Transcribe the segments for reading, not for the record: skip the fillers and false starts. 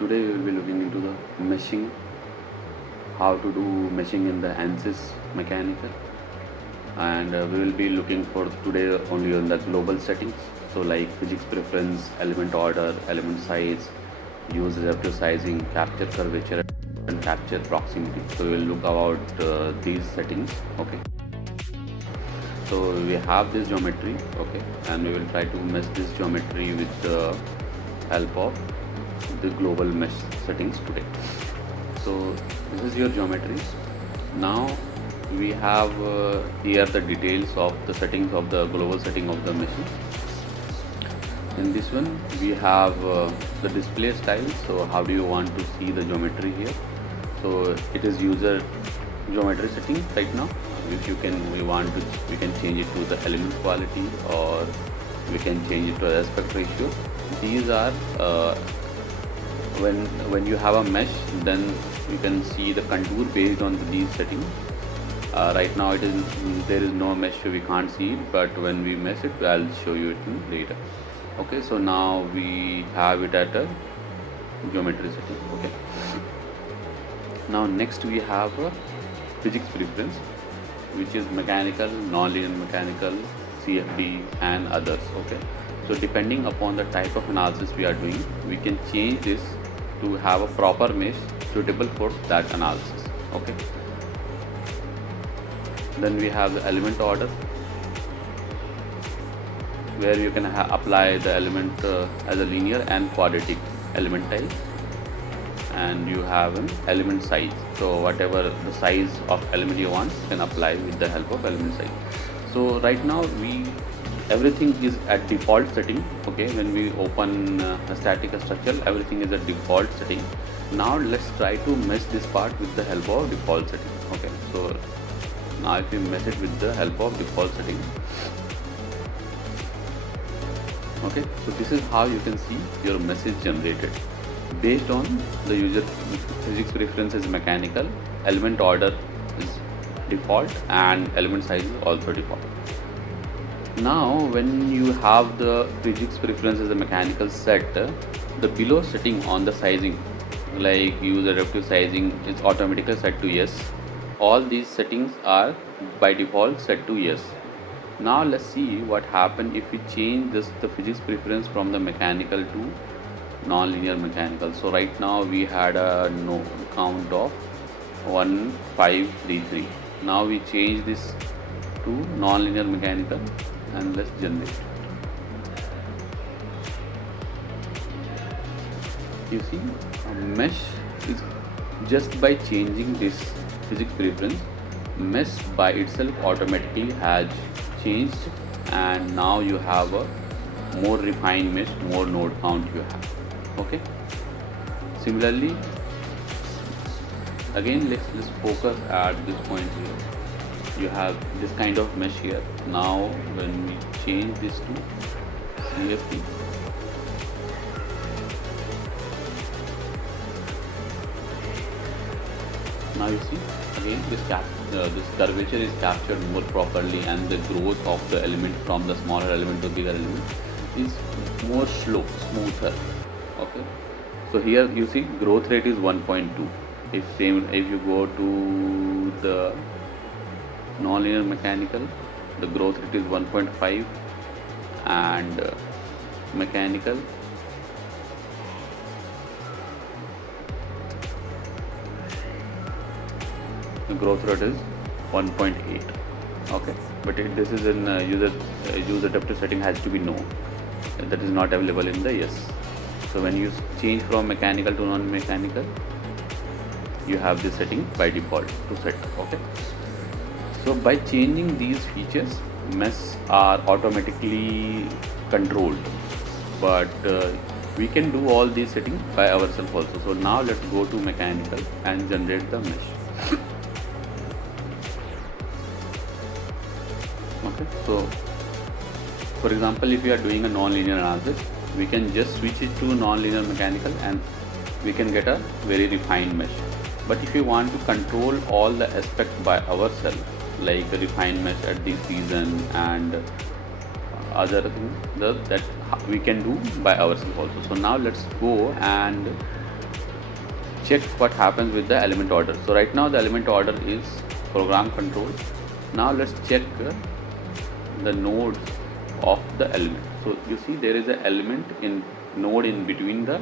Today we will be looking into the meshing, how to do meshing in the Ansys mechanical, and we will be looking for today only on the global settings, so like physics preference, element order, element size, use adaptive sizing, capture curvature and capture proximity. So we will look about these settings. Okay, so we have this geometry, okay, and we will try to mesh this geometry with the help of the global mesh settings today. So this is your geometry. Now we have here the details of the settings of the global setting of the meshing. In this one we have the display style. So how do you want to see the geometry here? So it is user geometry setting right now. If you can, we can change it to the element quality, or we can change it to aspect ratio. These are when you have a mesh, then you can see the contour based on these settings. Right now there is no mesh, so we can't see it, but when we mesh it, I'll show you it in later. Okay, so now we have it at a geometry setting. Okay, now next we have a physics preference, which is mechanical, non-linear mechanical, CFD and others. Okay, so depending upon the type of analysis we are doing, we can change this to have a proper mesh suitable for that analysis. Okay, then we have the element order, where you can apply the element as a linear and quadratic element type, and you have an element size. So whatever the size of element you want, you can apply with the help of element size. So right now everything is at default setting. Okay, when we open a static structure, everything is at default setting. Now let's try to mesh this part with the help of default setting. Okay, so now if we mesh it with the help of default setting, okay, so this is how you can see your mesh is generated based on the user physics preference is mechanical, element order is default, and element size is also default. Now when you have the physics preference as a mechanical set, the below setting on the sizing, like use adaptive sizing, is automatically set to yes. All these settings are by default set to yes. Now let's see what happens if we change the physics preference from the mechanical to non-linear mechanical. So right now we had a no count of 1533. Now we change this to non-linear mechanical and let's generate. You see, a mesh is just by changing this physics preference, mesh by itself automatically has changed, and now you have a more refined mesh, more node count you have. Okay, similarly again let's focus at this point here. You have this kind of mesh here. Now when we change this to CFD, now you see again this curvature is captured more properly, and the growth of the element from the smaller element to bigger element is more smoother. Okay, so here you see growth rate is 1.2. If you go to the non-linear mechanical, the growth rate is 1.5, and mechanical the growth rate is 1.8. Okay, but this is in user adaptive setting has to be no, that is not available in the yes. So when you change from mechanical to non-mechanical, you have this setting by default to set. Okay, so by changing these features, meshes are automatically controlled, but we can do all these settings by ourselves also. So now let's go to mechanical and generate the mesh. Okay, so for example, if we are doing a non-linear analysis, we can just switch it to non-linear mechanical and we can get a very refined mesh. But if you want to control all the aspects by ourselves, like a refined mesh at this season and other things that we can do by ourselves also. So now let's go and check what happens with the element order. So right now the element order is program control. Now let's check the nodes of the element. So you see there is an element in node in between the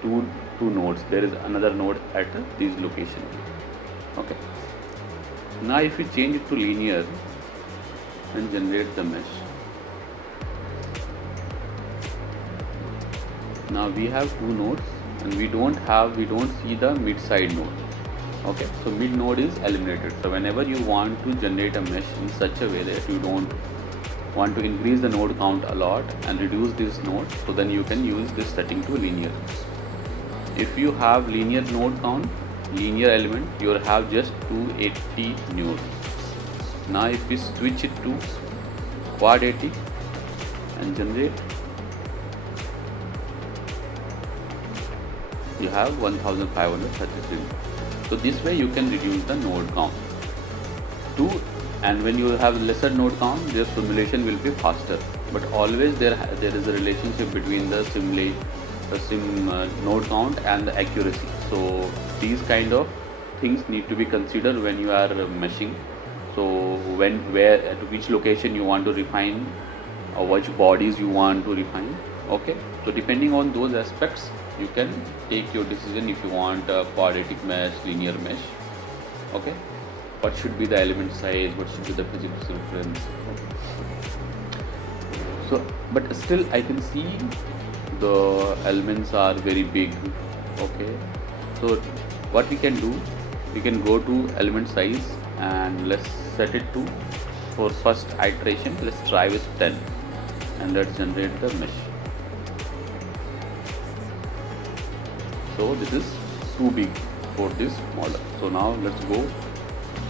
two nodes. There is another node at this location. Okay. Now if we change it to linear and generate the mesh, now we have two nodes and we don't see the mid side node. Okay, so mid node is eliminated. So whenever you want to generate a mesh in such a way that you don't want to increase the node count a lot and reduce this node, so then you can use this setting to linear. If you have linear node count, linear element, you will have just 280 nodes. Now if we switch it to quadratic and generate, you have 1533. So this way you can reduce the node count to, and when you have lesser node count, their simulation will be faster. But always there is a relationship between the node count and the accuracy. So these kind of things need to be considered when you are meshing. So at which location you want to refine, or which bodies you want to refine. Okay, so depending on those aspects, you can take your decision if you want a quadratic mesh, linear mesh. Okay, what should be the element size, what should be the physics reference. So but still I can see the elements are very big. Okay, so what we can do, we can go to element size and let's set it to, for first iteration let's try with 10 and let's generate the mesh. So this is too big for this model. So now let's go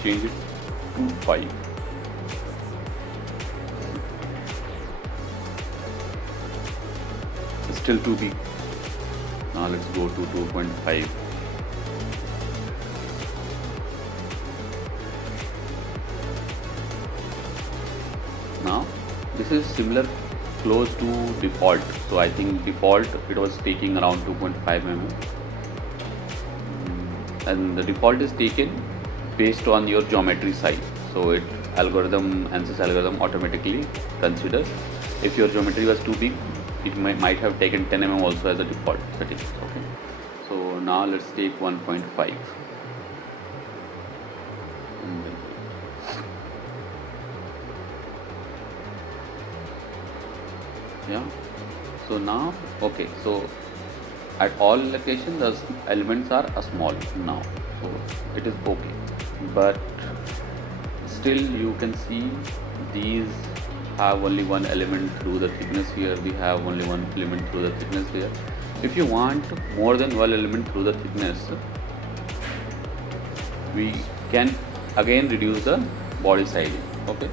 change it to 5. It's still too big. Now let's go to 2.5. Now this is similar, close to default. So I think default it was taking around 2.5 mm. And the default is taken based on your geometry size. So Ansys algorithm automatically considers if your geometry was too big, it might have taken 10 mm also as a default setting. Okay, so now let's take 1.5. Yeah, so now okay, so at all locations the elements are small now, so it is okay. But still you can see these have only one element through the thickness here, we have only one element through the thickness here. If you want more than one element through the thickness, we can again reduce the body sizing. Okay,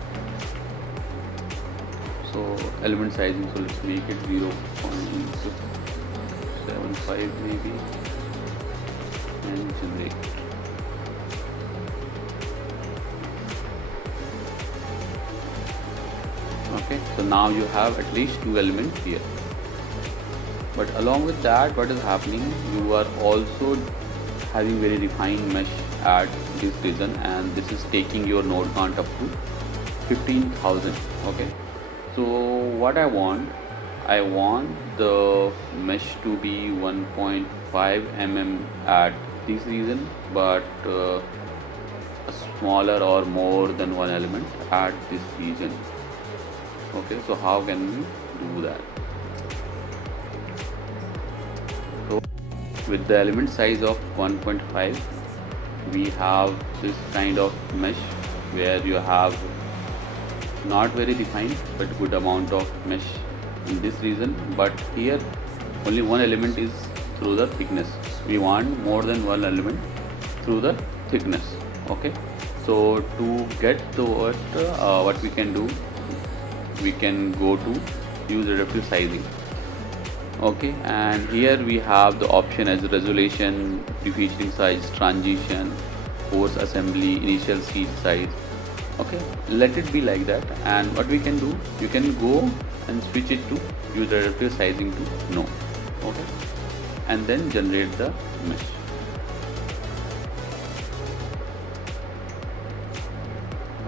so element sizing, so let's make it 0.75 maybe and generate. Okay, so now you have at least 2 elements here. But along with that, what is happening, you are also having very refined mesh at this region, and this is taking your node count up to 15,000. Okay, so what I want the mesh to be 1.5 mm at this region, but smaller or more than one element at this region. Okay, so how can we do that? So with the element size of 1.5, we have this kind of mesh where you have not very defined but good amount of mesh in this region, but here only one element is through the thickness. We want more than one element through the thickness. Okay, so to get the what we can do, we can go to use adaptive sizing. Okay, and here we have the option as resolution, prefeaturing size, transition, force assembly, initial seed size. Okay, let it be like that. And what we can do, you can go and switch it to use adaptive sizing to no. Okay, and then generate the mesh.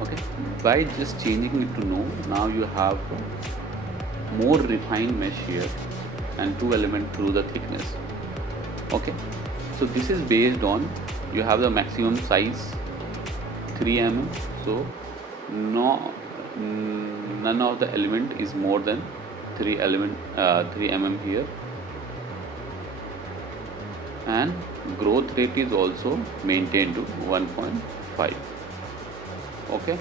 Okay, by just changing it to no, now you have more refined mesh here and 2 element through the thickness. Okay, so this is based on you have the maximum size 3 mm, so none of the element is more than 3 mm here, and growth rate is also maintained to 1.5. okay,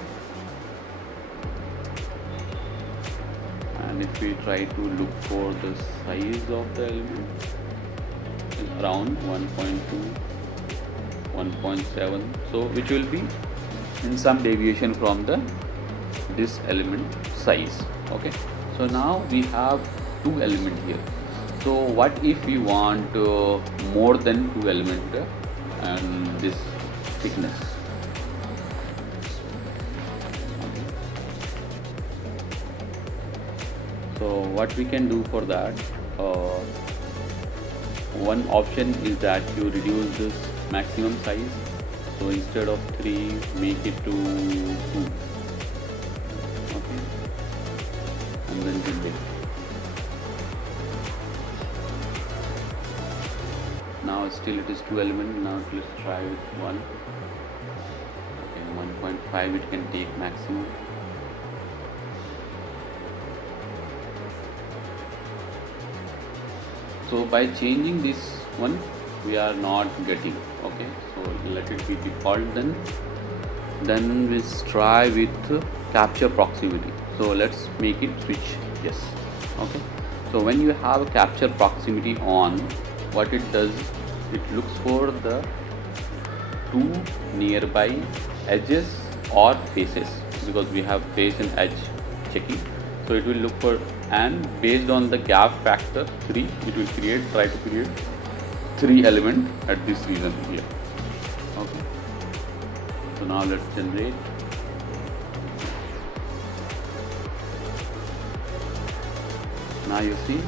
and if we try to look for the size of the element, is around 1.2, 1.7, so which will be in some deviation from this element size. Okay, so now we have 2 element here. So what if we want more than 2 element and this thickness? Okay. So what we can do for that, one option is that you reduce this maximum size. So instead of 3, make it to 2. Okay, and then generate. Now still it is 2 element. Now let's try with 1. Okay, 1.5 it can take maximum. So by changing this one, we are not getting. Okay, so let it be default. Then let's try with capture proximity. So let's make it switch yes. Okay, so when you have capture proximity on, what it does, it looks for the 2 nearby edges or faces, because we have face and edge checking. So it will look for, and based on the gap factor 3, it will try to create 3 element at this region here. Okay, so now let's generate. Now you see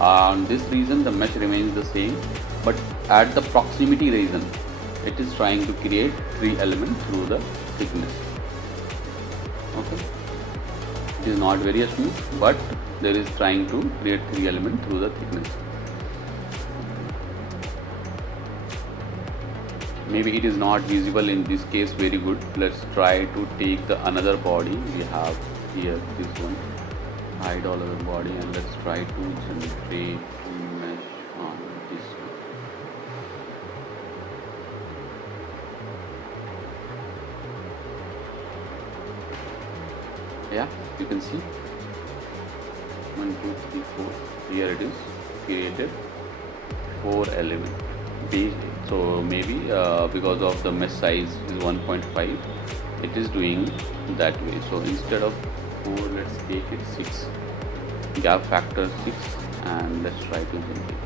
on this region the mesh remains the same, but at the proximity region it is trying to create 3 elements through the thickness. Okay, it is not very smooth, but there is trying to create 3 elements through the thickness. Maybe it is not visible in this case very good. Let's try to take the another body we have here, this one, hide all other body, and let's try to generate mesh on this one. Yeah, you can see 1, 2, 3, 4. Here it is created 4 elements. So maybe because of the mesh size is 1.5, it is doing that way. So instead of 4, let's take it 6, gap factor 6, and let's try to generate.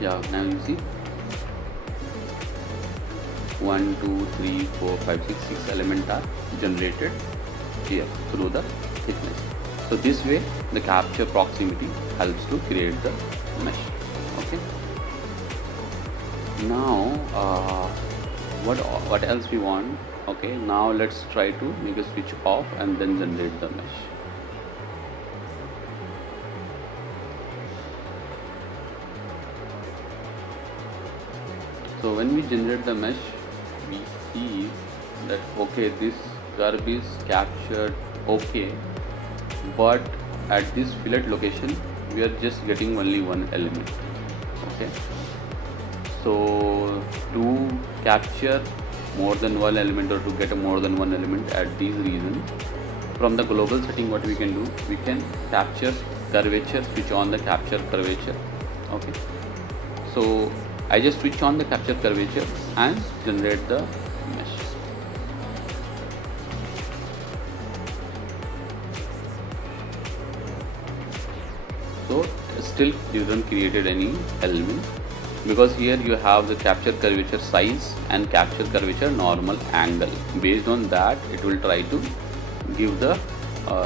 Yeah, now you see 1, 2, 3, 4, 5, 6, 6 elements are generated here through the thickness. So this way the capture proximity helps to create the mesh. Okay. Now what else we want? Okay, now let's try to make a switch off and then generate the mesh. So when we generate the mesh, we see that okay, this curve is captured okay, but at this fillet location we are just getting only 1 element. Okay, so to capture more than 1 element or to get a more than 1 element at these regions, from the global setting what we can do, we can capture curvature, switch on the capture curvature. Okay, so I just switch on the capture curvature and generate the mesh. So still didn't created any element, because here you have the capture curvature size and capture curvature normal angle. Based on that, it will try to give the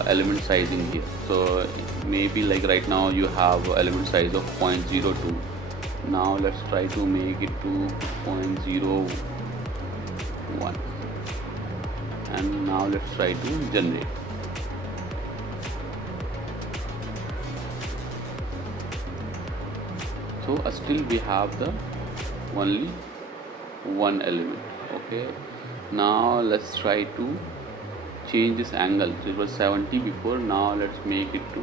element sizing here. So maybe like right now you have element size of 0.02. Now let's try to make it to 0.01, and now let's try to generate. So still we have the only one element. Okay, now let's try to change this angle. So it was 70 before, now let's make it to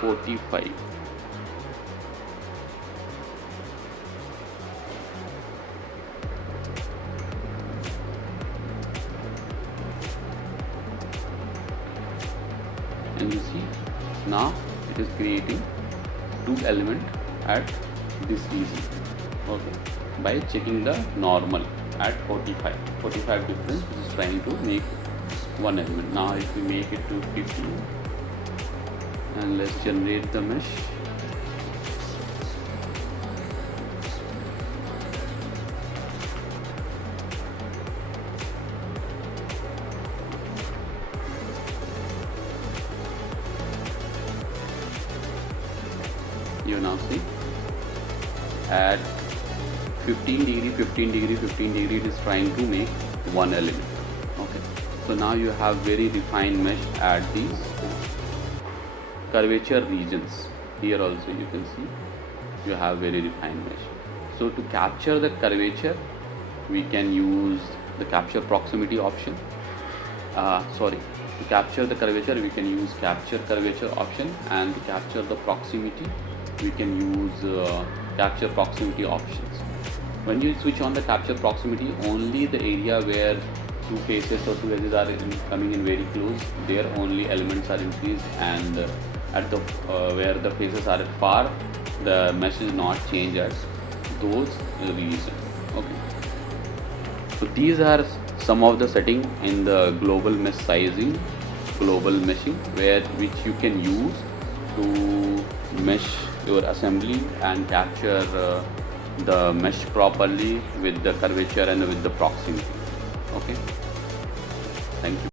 45. And you see now it is creating two elements at this region, okay, by checking the normal at 45 difference. It is trying to make one element. Now if we make it to 50 and let's generate the mesh. You now see at 15 degree, 15 degree, 15 degree, it is trying to make one element. Okay, so now you have very refined mesh at these curvature regions. Here also you can see you have very refined mesh. So to capture the curvature, we can use the capture proximity option. To capture the curvature, we can use capture curvature option, and to capture the proximity, we can use capture proximity options. When you switch on the capture proximity, only the area where two faces or two edges are coming in very close, there only elements are increased, and at the where the faces are far, the mesh is not changed as those regions. Okay, so these are some of the setting in the global mesh sizing, global meshing, which you can use to mesh your assembly and capture the mesh properly with the curvature and with the proximity. Okay, thank you.